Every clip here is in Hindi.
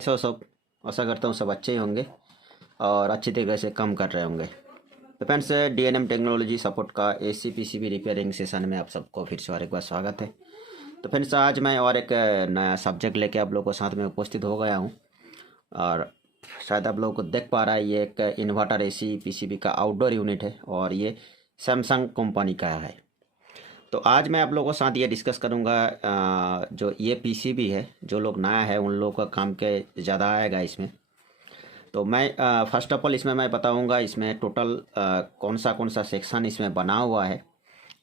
सब आशा करता हूँ सब अच्छे ही होंगे और अच्छी तरीके से काम कर रहे होंगे। तो फ्रेंड्स, डीएनएम टेक्नोलॉजी सपोर्ट का एसी पीसीबी रिपेयरिंग सेशन में आप सबको फिर से और एक बार स्वागत है। तो फ्रेंड्स, आज मैं और एक नया सब्जेक्ट लेके आप लोगों के साथ में उपस्थित हो गया हूँ और शायद आप लोगों को देख पा रहा है, ये एक इन्वर्टर एसी पीसीबी का आउटडोर यूनिट है और ये सैमसंग कंपनी का है। तो आज मैं आप लोगों के साथ ये डिस्कस करूँगा, जो ये पीसीबी है, जो लोग नया है उन लोगों का काम के ज़्यादा आएगा इसमें। तो मैं फर्स्ट ऑफ ऑल इसमें मैं बताऊंगा इसमें टोटल कौन सा सेक्शन इसमें बना हुआ है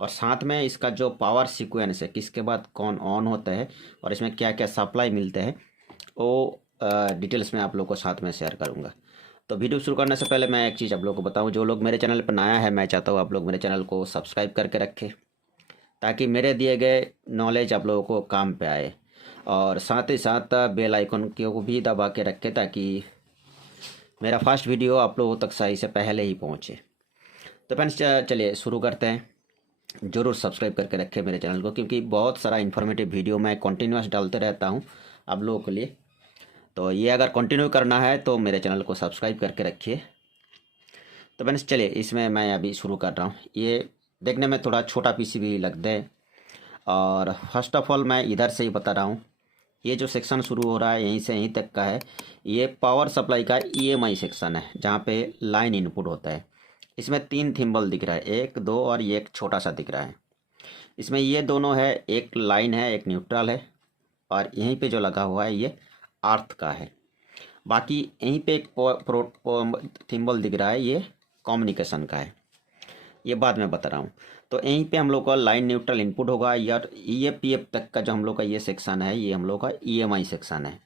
और साथ में इसका जो पावर सीक्वेंस है, किसके बाद कौन ऑन होता है और इसमें क्या क्या सप्लाई मिलते हैं, वो डिटेल्स में आप लोग को साथ में शेयर करूंगा। तो वीडियो शुरू करने से पहले मैं एक चीज़ आप लोग को बताऊं, जो लोग मेरे चैनल पर नया है मैं चाहता हूँ आप लोग मेरे चैनल को सब्सक्राइब करके रखें ताकि मेरे दिए गए नॉलेज आप लोगों को काम पे आए, और साथ ही साथ बेल आइकन को भी दबा के रखें ताकि मेरा फर्स्ट वीडियो आप लोगों तक सही से पहले ही पहुंचे। तो फ्रेंड्स, चलिए शुरू करते हैं। ज़रूर सब्सक्राइब करके रखें मेरे चैनल को, क्योंकि बहुत सारा इन्फॉर्मेटिव वीडियो मैं कंटिन्यूस डालते रहता हूं आप लोगों के लिए। तो ये अगर कंटिन्यू करना है तो मेरे चैनल को सब्सक्राइब करके रखिए। तो फ्रेंड्स, चलिए इसमें मैं अभी शुरू कर रहा हूँ। ये देखने में थोड़ा छोटा पीसीबी लगता है और फर्स्ट ऑफ ऑल मैं इधर से ही बता रहा हूँ। ये जो सेक्शन शुरू हो रहा है यहीं से यहीं तक का है, ये पावर सप्लाई का ईएमआई सेक्शन है जहाँ पे लाइन इनपुट होता है। इसमें 3 थिम्बल दिख रहा है, 1 2 और ये एक छोटा सा दिख रहा है। इसमें ये दोनों है, एक लाइन है एक न्यूट्रल है, और यहीं पे जो लगा हुआ है ये अर्थ का है। बाकी यहीं पे एक थिम्बल दिख रहा है, ये कम्युनिकेशन का है, ये बाद में बता रहा हूँ। तो यहीं पे हम लोग का लाइन न्यूट्रल इनपुट होगा, या ईएपीएफ तक का जो हम लोग का ये सेक्शन है ये हम लोग का ईएमआई सेक्शन है।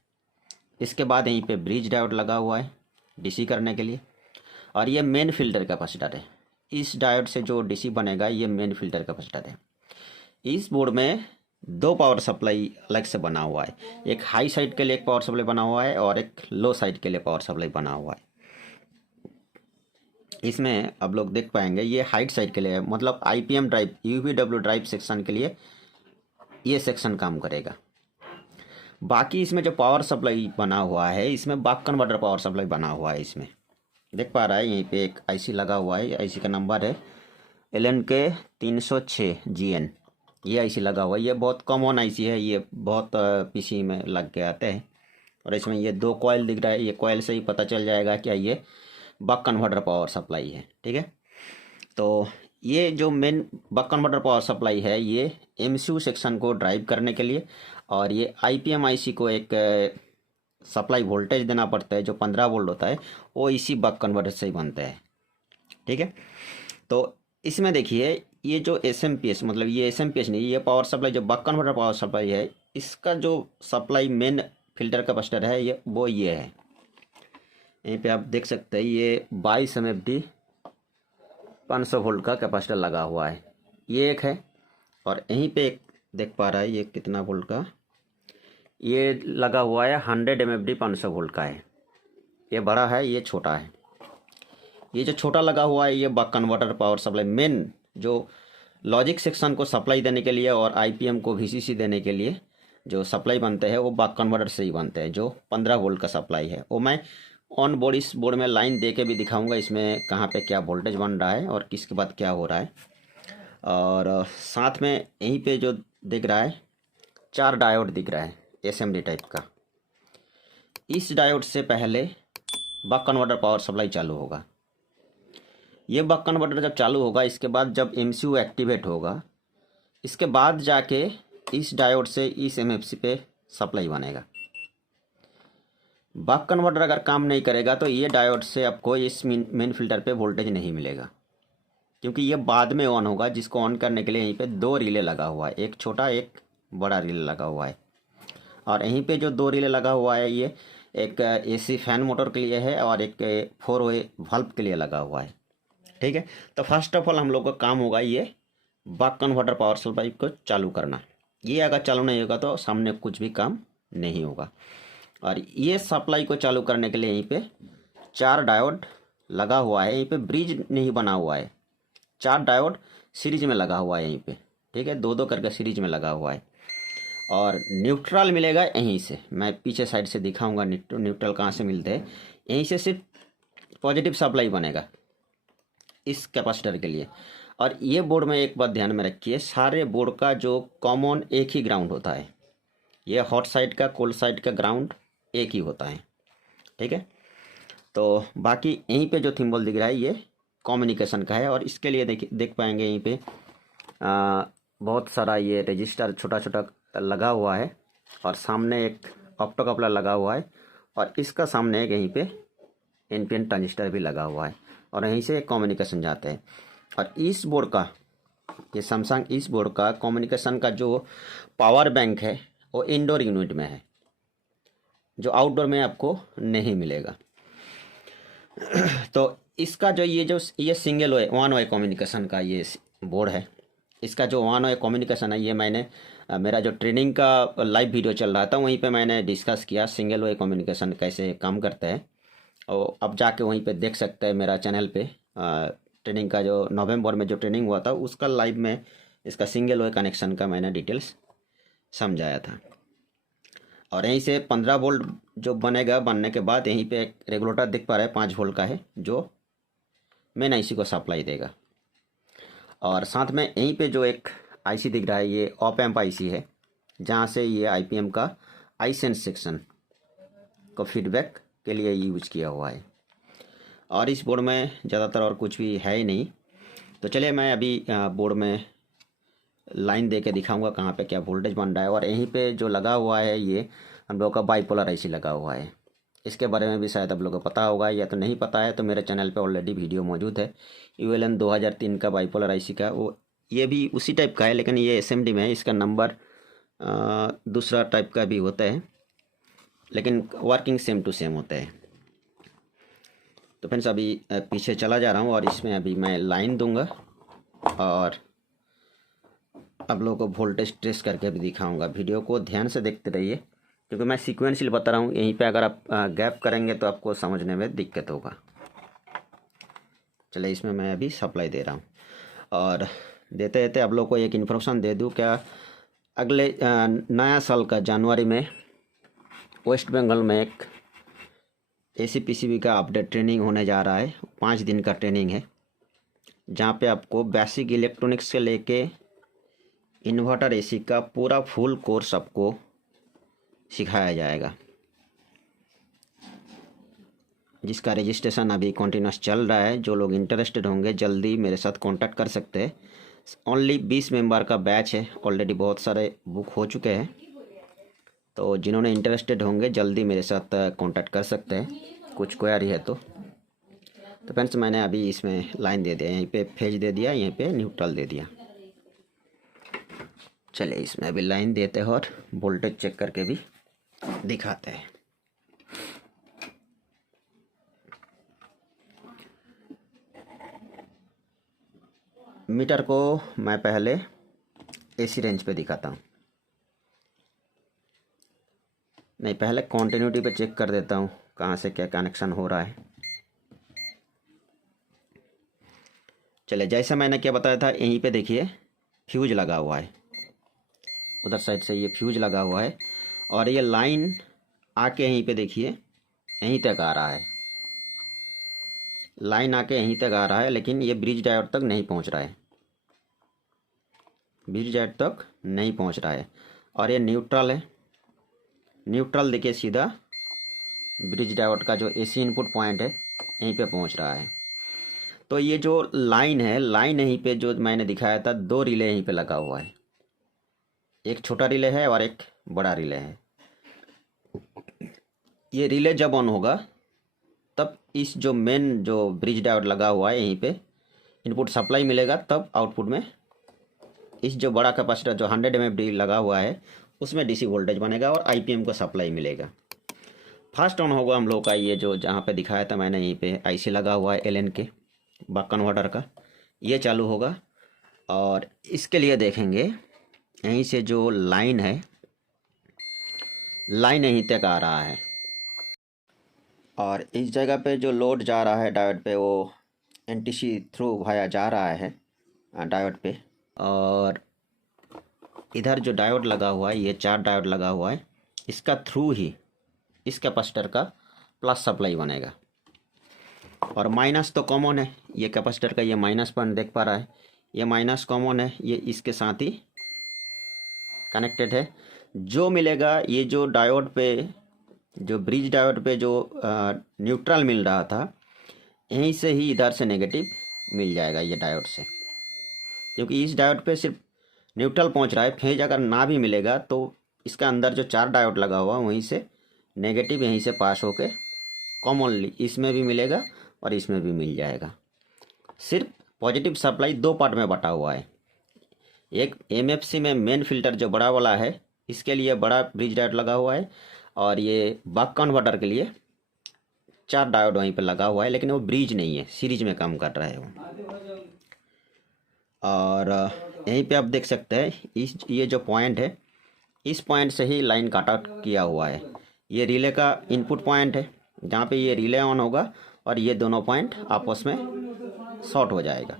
इसके बाद यहीं पे ब्रिज डायोड लगा हुआ है डीसी करने के लिए, और ये मेन फिल्टर कैपेसिटर है। इस डायोड से जो डीसी बनेगा ये मेन फिल्टर कैपेसिटर है। इस बोर्ड में 2 पावर सप्लाई अलग से बना हुआ है, एक हाई साइड के लिए एक पावर सप्लाई बना हुआ है और एक लो साइड के लिए पावर सप्लाई बना हुआ है। इसमें आप लोग देख पाएंगे ये हाइट साइड के लिए, मतलब IPM drive UVW drive section के लिए ये सेक्शन काम करेगा। बाकी इसमें जो पावर सप्लाई बना हुआ है इसमें बक कन्वर्टर पावर सप्लाई बना हुआ है। इसमें देख पा रहा है यहीं पे एक आईसी लगा हुआ है, आईसी का नंबर है LNK 306GN। ये आईसी लगा हुआ है, ये बहुत कॉमन आईसी है, ये बहुत पीसी में लग के आते हैं। और इसमें ये 2 कॉइल दिख रहा है, ये कॉइल से ही पता चल जाएगा क्या ये बक कन्वर्टर पावर सप्लाई है। ठीक है, तो ये जो main buck converter power supply है ये एमसीयू सेक्शन को ड्राइव करने के लिए, और ये आईपीएम आईसी को एक सप्लाई वोल्टेज देना पड़ता है जो 15 वोल्ट होता है, वो इसी बक कन्वर्टर से ही बनता है। ठीक है, तो इसमें देखिए ये जो एसएमपीएस, मतलब ये एसएमपीएस नहीं, ये पावर सप्लाई जो बक कन्वर्टर पावर सप्लाई है इसका जो सप्लाई मेन फिल्टर कैपेसिटर है ये वो ये है। यहीं पे आप देख सकते हैं ये 22 MFD 500 वोल्ट का कैपेसिटर लगा हुआ है, ये एक है। और यहीं पे एक देख पा रहा है ये कितना वोल्ट का, ये लगा हुआ है 100 MFD 500 वोल्ट का है। ये बड़ा है ये छोटा है। ये जो छोटा लगा हुआ है ये buck converter power supply main जो लॉजिक सेक्शन को सप्लाई देने के लिए और आईपीएम को वीसीसी देने के लिए जो सप्लाई बनते हैं वो बक कन्वर्टर से ही बनते हैं, जो 15 वोल्ट का सप्लाई है। वो मैं ऑन बोर्ड इस बोर्ड में लाइन दे के भी दिखाऊंगा इसमें कहाँ पे क्या वोल्टेज बन रहा है और किसके बाद क्या हो रहा है। और साथ में यहीं पे जो दिख रहा है 4 डायोड दिख रहा है एसएमडी टाइप का। इस डायोड से पहले बक कन्वर्टर पावर सप्लाई चालू होगा। ये बक कन्वर्टर जब चालू होगा इसके बाद जब एमसीयू एक्टिवेट होगा, इसके बाद जाके इस डायोड से इस एमएफसी पे सप्लाई बनेगा। बक कन्वर्टर अगर काम नहीं करेगा तो ये डायोड से आपको इस मेन फिल्टर पे वोल्टेज नहीं मिलेगा, क्योंकि ये बाद में ऑन होगा, जिसको ऑन करने के लिए यहीं पे 2 रिले लगा हुआ है, एक छोटा एक बड़ा रिले लगा हुआ है। और यहीं पे जो 2 रिले लगा हुआ है ये एक एसी फैन मोटर के लिए है और एक 4 वे वाल्व के लिए लगा हुआ है। ठीक है, तो फर्स्ट ऑफ ऑल हम लोग का काम होगा ये बक कन्वर्टर पावर सप्लाई को चालू करना। ये अगर चालू नहीं होगा तो सामने कुछ भी काम नहीं होगा। और ये सप्लाई को चालू करने के लिए यहीं पे 4 डायोड लगा हुआ है, यहीं पे ब्रिज नहीं बना हुआ है, 4 डायोड सीरीज में लगा हुआ है यहीं पे। ठीक है, 2-2 करके सीरीज में लगा हुआ है। और न्यूट्रल मिलेगा यहीं से। मैं पीछे साइड से दिखाऊंगा न्यूट्रल कहाँ से मिलते हैं। यहीं से सिर्फ पॉजिटिव सप्लाई बनेगा इस कैपेसिटर के लिए। और ये बोर्ड में एक बात ध्यान में रखिए, सारे बोर्ड का जो कॉमन एक ही ग्राउंड होता है। ये हॉट साइड का कोल्ड साइड का ग्राउंड एक ही होता है, ठीक है। तो बाकी यहीं पे जो थिम्बल दिख रहा है ये कम्युनिकेशन का है। और इसके लिए देख पाएंगे यहीं पे बहुत सारा ये रजिस्टर छोटा छोटा लगा हुआ है और सामने एक ऑप्टो कपलर लगा हुआ है और इसका सामने एक यहीं पे एनपीएन ट्रांजिस्टर भी लगा हुआ है और यहीं से कम्युनिकेशन जाते हैं। और इस बोर्ड का, ये सैमसंग इस बोर्ड का कम्युनिकेशन का जो पावर बैंक है वो इंडोर यूनिट में है, जो आउटडोर में आपको नहीं मिलेगा। तो इसका जो ये सिंगल वन वे कम्युनिकेशन का ये बोर्ड है। इसका जो वन वे कम्युनिकेशन है ये मैंने मेरा जो ट्रेनिंग का लाइव वीडियो चल रहा था वहीं पे मैंने डिस्कस किया सिंगल वे कम्युनिकेशन कैसे काम करता है। और अब जाके वहीं पे देख सकते हैं मेरा चैनल पे ट्रेनिंग का जो नवंबर में जो ट्रेनिंग हुआ था उसका लाइव में इसका सिंगल वे कनेक्शन का मैंने डिटेल्स समझाया था। और यहीं से 15 वोल्ट जो बनेगा, बनने के बाद यहीं पे एक रेगुलेटर दिख पा रहा है 5 वोल्ट का है जो मेन आईसी को सप्लाई देगा। और साथ में यहीं पे जो एक आईसी दिख रहा है ये ऑप एम्प आईसी है, जहाँ से ये आईपीएम का आई सेंस सेक्शन को फीडबैक के लिए यूज किया हुआ है। और इस बोर्ड में ज़्यादातर और कुछ भी है ही नहीं। तो चलिए मैं अभी बोर्ड में लाइन दे के दिखाऊँगा कहाँ पे क्या वोल्टेज बन रहा है। और यहीं पे जो लगा हुआ है ये हम लोग का बाईपोलर आईसी लगा हुआ है। इसके बारे में भी शायद आप लोगों को पता होगा, या तो नहीं पता है तो मेरे चैनल पे ऑलरेडी वीडियो मौजूद है। ULN 2003 का बाईपोलर आईसी का, वो ये भी उसी टाइप का है लेकिन ये SMD में है। इसका नंबर दूसरा टाइप का भी होता है लेकिन वर्किंग सेम टू सेम होता है। तो फ्रेंड्स अभी पीछे चला जा रहा हूँ और इसमें अभी मैं लाइन दूंगा और आप लोगों को वोल्टेज ट्रेस करके भी दिखाऊंगा। वीडियो को ध्यान से देखते रहिए क्योंकि मैं सीक्वेंशियल बता रहा हूँ। यहीं पे अगर आप गैप करेंगे तो आपको समझने में दिक्कत होगा। चलिए इसमें मैं अभी सप्लाई दे रहा हूँ और देते देते आप लोग को एक इन्फॉर्मेशन दे दूँ क्या, अगले नया साल का जनवरी में वेस्ट बंगाल में एक ACPCB का अपडेट ट्रेनिंग होने जा रहा है। 5 दिन का ट्रेनिंग है जहाँ पे आपको बेसिक इलेक्ट्रॉनिक्स से लेके इन्वर्टर AC का पूरा फुल कोर्स आपको सिखाया जाएगा, जिसका रजिस्ट्रेशन अभी कंटिन्यूस चल रहा है। जो लोग इंटरेस्टेड होंगे जल्दी मेरे साथ कांटेक्ट कर सकते हैं। ओनली 20 मेंबर का बैच है, ऑलरेडी बहुत सारे बुक हो चुके हैं। तो जिन्होंने इंटरेस्टेड होंगे जल्दी मेरे साथ कांटेक्ट कर सकते हैं, कुछ क्वेरी है तो फ्रेंड्स मैंने अभी इसमें लाइन दे दिया, यहीं पे फेज दे दिया, यहीं पे न्यूट्रल दे दिया। चलिए इसमें अभी लाइन देते हैं और वोल्टेज चेक करके भी दिखाते हैं। मीटर को मैं पहले AC रेंज पे दिखाता हूँ, नहीं पहले कॉन्टिन्यूटी पे चेक कर देता हूँ कहाँ से क्या कनेक्शन हो रहा है। चलिए जैसा मैंने क्या बताया था, यहीं पे देखिए फ्यूज लगा हुआ है, उधर साइड से ये फ्यूज लगा हुआ है और ये लाइन आके यहीं पे देखिए यहीं तक आ रहा है। लाइन आके यहीं तक आ रहा है लेकिन ये ब्रिज डायोड तक नहीं पहुंच रहा है, ब्रिज डायोड तक नहीं पहुंच रहा है। और ये न्यूट्रल है, न्यूट्रल देखिए सीधा ब्रिज डायोड का जो AC इनपुट पॉइंट है यहीं पे पहुंच रहा है। तो ये जो लाइन है, लाइन यहीं पे जो मैंने दिखाया था 2 रिले यहीं पे लगा हुआ है, एक छोटा रिले है और एक बड़ा रिले है। ये रिले जब ऑन होगा तब इस जो मेन जो ब्रिज डायोड लगा हुआ है यहीं पे इनपुट सप्लाई मिलेगा, तब आउटपुट में इस जो बड़ा कैपेसिटर जो 100 mF लगा हुआ है उसमें DC वोल्टेज बनेगा और IPM को सप्लाई मिलेगा। फर्स्ट ऑन होगा हम लोग का ये जो जहाँ पे दिखाया था मैंने, यहीं पे IC लगा हुआ है LN के बक कन्वर्टर का, ये चालू होगा। और इसके लिए देखेंगे यहीं से जो लाइन है, लाइन यहीं तक आ रहा है और इस जगह पे जो लोड जा रहा है डायोड पे वो NTC थ्रू भाया जा रहा है डायोड पे। और इधर जो डायोड लगा हुआ है, ये 4 डायोड लगा हुआ है, इसका थ्रू ही इस कैपेसिटर का प्लस सप्लाई बनेगा। और माइनस तो कॉमन है, ये कैपेसिटर का ये माइनस पॉइंट देख पा रहा है, ये माइनस कॉमन है, ये इसके साथ ही कनेक्टेड है। जो मिलेगा ये जो डायोड पे, जो ब्रिज डायोड पे जो न्यूट्रल मिल रहा था, यहीं से ही इधर से नेगेटिव मिल जाएगा ये डायोड से, क्योंकि इस डायोड पे सिर्फ न्यूट्रल पहुंच रहा है। फेज अगर ना भी मिलेगा तो इसका अंदर जो 4 डायोड लगा हुआ वहीं से नेगेटिव यहीं से पास होके कॉमनली इसमें भी मिलेगा और इसमें भी मिल जाएगा। सिर्फ पॉजिटिव सप्लाई 2 पार्ट में बटा हुआ है। एक एमएफसी में मेन फिल्टर जो बड़ा वाला है, इसके लिए बड़ा ब्रिज डायोड लगा हुआ है, और ये बक कन्वर्टर के लिए 4 डायोड वहीं पर लगा हुआ है, लेकिन वो ब्रिज नहीं है, सीरीज में काम कर रहा है वो। और यहीं पे आप देख सकते हैं ये जो पॉइंट है, इस पॉइंट से ही लाइन काट आउट किया हुआ है। ये रिले का इनपुट पॉइंट है, जहाँ पे ये रिले ऑन होगा और ये दोनों पॉइंट आपस में शॉर्ट हो जाएगा।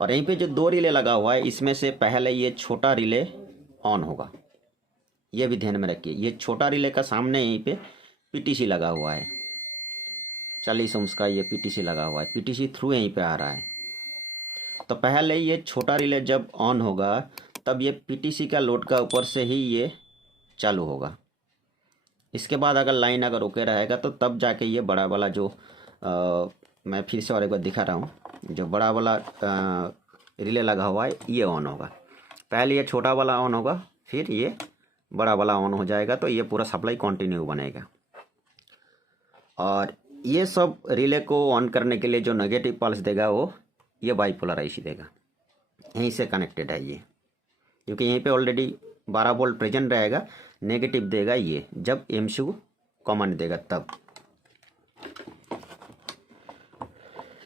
और यहीं पे जो 2 रिले लगा हुआ है, इसमें से पहले ये छोटा रिले ऑन होगा, ये भी ध्यान में रखिए। ये छोटा रिले का सामने यहीं पे पीटीसी लगा हुआ है, 40 ohms का ये पीटीसी लगा हुआ है, पीटीसी थ्रू यहीं पे आ रहा है। तो पहले ये छोटा रिले जब ऑन होगा तब ये पीटीसी का लोड का ऊपर से ही ये चालू होगा। इसके बाद अगर लाइन अगर ओके रहेगा तो तब जाके ये बड़ा वाला जो मैं फिर से और एक बार दिखा रहा हूँ, जो बड़ा वाला रिले लगा हुआ है ये ऑन होगा। पहले ये छोटा वाला ऑन होगा, फिर ये बड़ा वाला ऑन हो जाएगा, तो ये पूरा सप्लाई कंटिन्यू बनेगा। और ये सब रिले को ऑन करने के लिए जो नेगेटिव पल्स देगा वो ये बाईपोलर आईसी देगा, यहीं से कनेक्टेड है ये, क्योंकि यहीं पे ऑलरेडी 12 वोल्ट प्रेजेंट रहेगा। नेगेटिव देगा ये जब एमसीयू कॉमन देगा तब।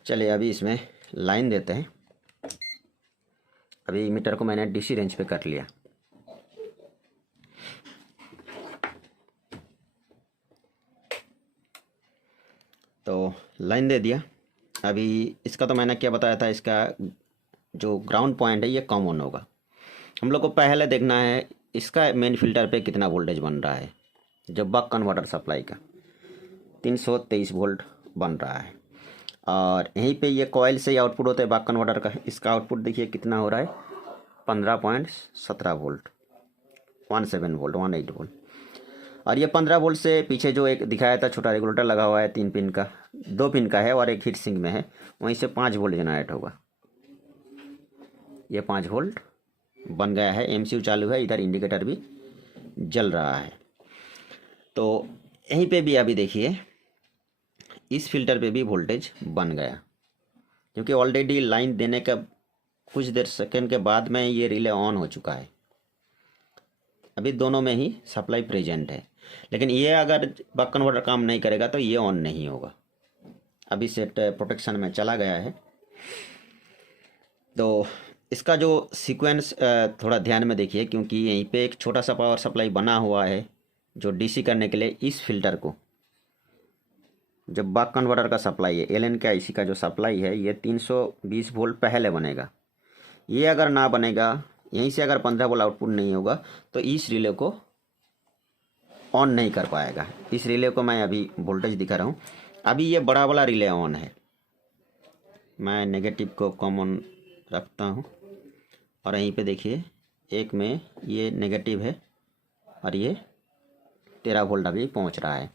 चलिए अभी इसमें लाइन देते हैं। अभी मीटर को मैंने डीसी रेंज पे कर लिया। तो लाइन दे दिया। अभी इसका तो मैंने क्या बताया था, इसका जो ग्राउंड पॉइंट है ये कॉमन होगा। हम लोग को पहले देखना है इसका मेन फिल्टर पे कितना वोल्टेज बन रहा है। जो बक कन्वर्टर सप्लाई का 323 वोल्ट बन रहा है, और यहीं पे ये कॉइल से ही आउटपुट होता है बक कन्वर्टर का। इसका आउटपुट देखिए कितना हो रहा है, 15.17 वोल्ट, 17 वोल्ट, 18 वोल्ट। और ये 15 वोल्ट से पीछे जो एक दिखाया था छोटा रेगुलेटर लगा हुआ है 3 पिन का, 2 पिन का है और एक हीट सिंक में है, वहीं से 5 वोल्ट जनरेट होगा। ये 5 वोल्ट बन गया है, एमसीयू चालू है, इधर इंडिकेटर भी जल रहा है। तो यहीं पे भी अभी देखिए इस फिल्टर पे भी वोल्टेज बन गया, क्योंकि ऑलरेडी लाइन देने का कुछ देर सेकेंड के बाद में ये रिले ऑन हो चुका है। अभी दोनों में ही सप्लाई प्रेजेंट है, लेकिन ये अगर बक कन्वर्टर काम नहीं करेगा तो ये ऑन नहीं होगा। अभी सेट प्रोटेक्शन में चला गया है। तो इसका जो सीक्वेंस थोड़ा ध्यान में देखिए, क्योंकि यहीं पे एक छोटा सा पावर सप्लाई बना हुआ है जो डीसी करने के लिए इस फिल्टर को, जब बक कन्वर्टर का सप्लाई है एलएन के आईसी का जो सप्लाई है ये 320 वोल्ट पहले बनेगा। ये अगर ना बनेगा, यहीं से अगर 15 वोल्ट आउटपुट नहीं होगा तो इस रिले को ऑन नहीं कर पाएगा। इस रिले को मैं अभी वोल्टेज दिखा रहा हूँ। अभी ये बड़ा वाला रिले ऑन है, मैं नेगेटिव को कॉमन रखता हूँ, और यहीं पे देखिए एक में ये नेगेटिव है और ये 13 वोल्ट अभी पहुँच रहा है।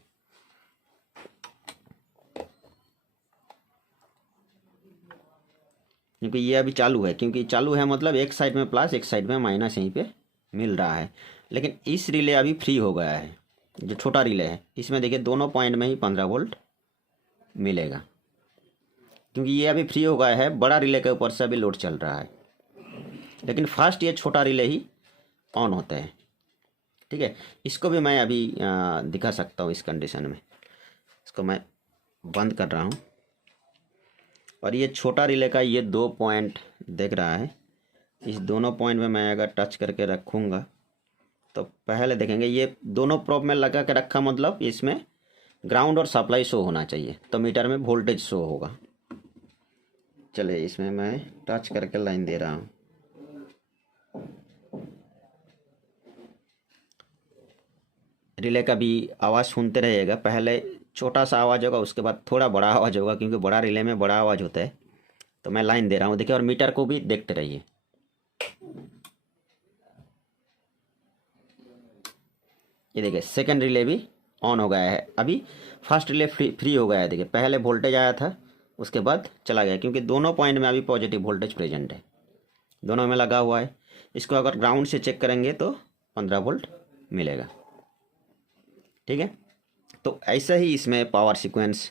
क्योंकि ये अभी चालू है, क्योंकि चालू है मतलब एक साइड में प्लस एक साइड में माइनस यहीं पे मिल रहा है। लेकिन इस रिले अभी फ्री हो गया है, जो छोटा रिले है इसमें देखिए दोनों पॉइंट में ही 15 वोल्ट मिलेगा, क्योंकि ये अभी फ्री हो गया है। बड़ा रिले के ऊपर से अभी लोड चल रहा है, लेकिन फर्स्ट ये छोटा रिले ही ऑन होता है। ठीक है, इसको भी मैं अभी दिखा सकता हूँ इस कंडीशन में। इसको मैं बंद कर रहा हूँ, और ये छोटा रिले का ये 2 पॉइंट देख रहा है। इस दोनों पॉइंट में मैं अगर टच करके रखूँगा तो पहले देखेंगे ये दोनों प्रोब में लगा के रखा, मतलब इसमें ग्राउंड और सप्लाई शो होना चाहिए, तो मीटर में वोल्टेज शो होगा। चलिए इसमें मैं टच करके लाइन दे रहा हूँ। रिले का भी आवाज़ सुनते रहिएगा। पहले छोटा सा आवाज़ होगा, उसके बाद थोड़ा बड़ा आवाज़ होगा, क्योंकि बड़ा रिले में बड़ा आवाज़ होता है। तो मैं लाइन दे रहा हूँ, देखिए, और मीटर को भी देखते रहिए। ये देखिए सेकंड रिले भी ऑन हो गया है। अभी फर्स्ट रिले फ्री हो गया है। देखिए पहले वोल्टेज आया था, उसके बाद चला गया, क्योंकि दोनों पॉइंट में अभी पॉजिटिव वोल्टेज प्रेजेंट है, दोनों में लगा हुआ है। इसको अगर ग्राउंड से चेक करेंगे तो 15 वोल्ट मिलेगा। ठीक है, तो ऐसा ही इसमें पावर सीक्वेंस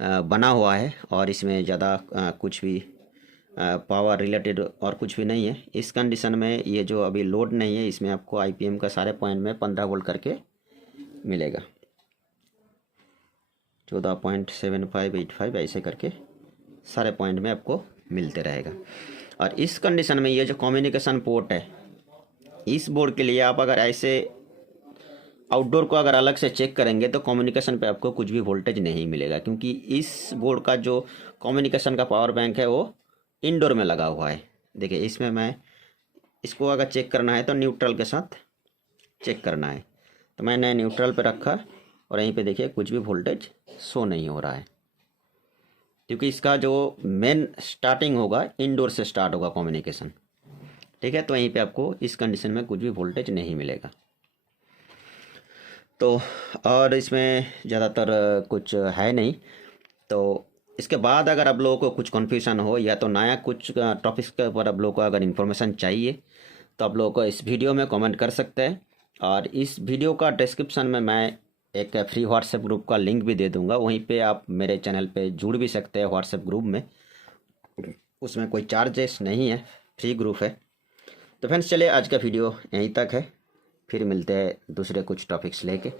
बना हुआ है, और इसमें ज़्यादा कुछ भी पावर रिलेटेड और कुछ भी नहीं है। इस कंडीशन में ये जो अभी लोड नहीं है, इसमें आपको आईपीएम का सारे पॉइंट में 15 वोल्ट करके मिलेगा। 14.7585 ऐसे करके सारे पॉइंट में आपको मिलते रहेगा। और इस कंडीशन में ये जो कम्युनिकेशन पोर्ट है, इस बोर्ड के लिए आप अगर ऐसे आउटडोर को अगर अलग से चेक करेंगे तो कम्युनिकेशन पे आपको कुछ भी वोल्टेज नहीं मिलेगा, क्योंकि इस बोर्ड का जो कम्युनिकेशन का पावर बैंक है वो इंडोर में लगा हुआ है। देखिए इसमें मैं इसको अगर चेक करना है तो न्यूट्रल के साथ चेक करना है, तो मैंने न्यूट्रल पे रखा, और यहीं पे देखिए कुछ भी वोल्टेज शो नहीं हो रहा है, क्योंकि इसका जो मेन स्टार्टिंग होगा इंडोर से स्टार्ट होगा कम्युनिकेशन। ठीक है, तो यहीं पे आपको इस कंडीशन में कुछ भी वोल्टेज नहीं मिलेगा। तो और इसमें ज़्यादातर कुछ है नहीं। तो इसके बाद अगर आप लोगों को कुछ कन्फ्यूज़न हो, या तो नया कुछ टॉपिक्स के ऊपर आप लोगों को अगर इन्फॉर्मेशन चाहिए, तो आप लोगों को इस वीडियो में कमेंट कर सकते हैं। और इस वीडियो का डिस्क्रिप्शन में मैं एक फ्री व्हाट्सएप ग्रुप का लिंक भी दे दूंगा, वहीं पे आप मेरे चैनल पे जुड़ भी सकते हैं व्हाट्सएप ग्रुप में। उसमें कोई चार्जेस नहीं है, फ्री ग्रुप है। तो फ्रेंड्स चलिए आज का वीडियो यहीं तक है, फिर मिलते हैं दूसरे कुछ टॉपिक्स लेके।